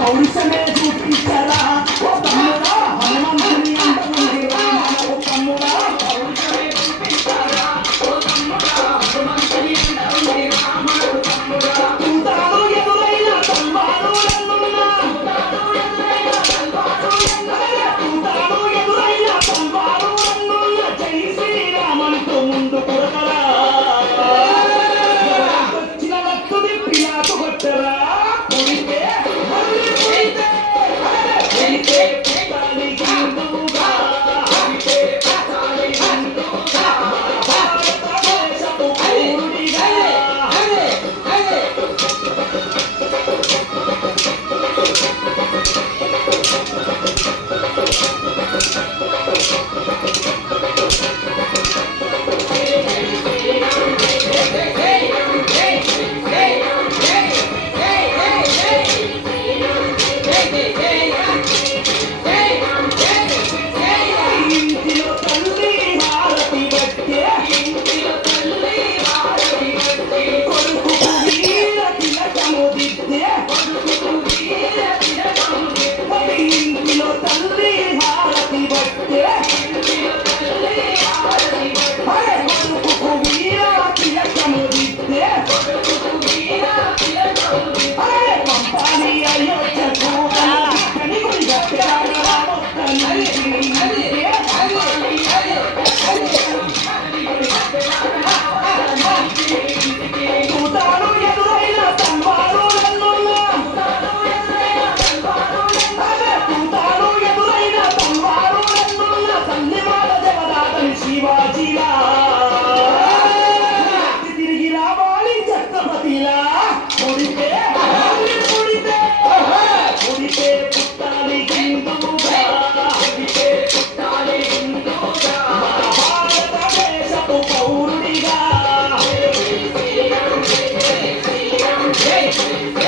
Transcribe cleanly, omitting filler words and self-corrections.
పౌరుషమే చూపించరా ఓ తమ్ముడా హనుమంతుని అంత ఉంది రామనకు తమ్ముడా పౌరుషమే చూపించరా ఓ తమ్ముడా హనుమంతుని అంత ఉంది రామనకు తమ్ముడా చూతాను ఎదురైన తల్వారు ఎన్నున్నా చూతాను ఎదురైన తల్వారు ఎన్నున్నా జై శ్రీరామంటూ ముందు కొరకరా వచ్చిన భక్తుడి పిలాకు కొట్టరా Hey!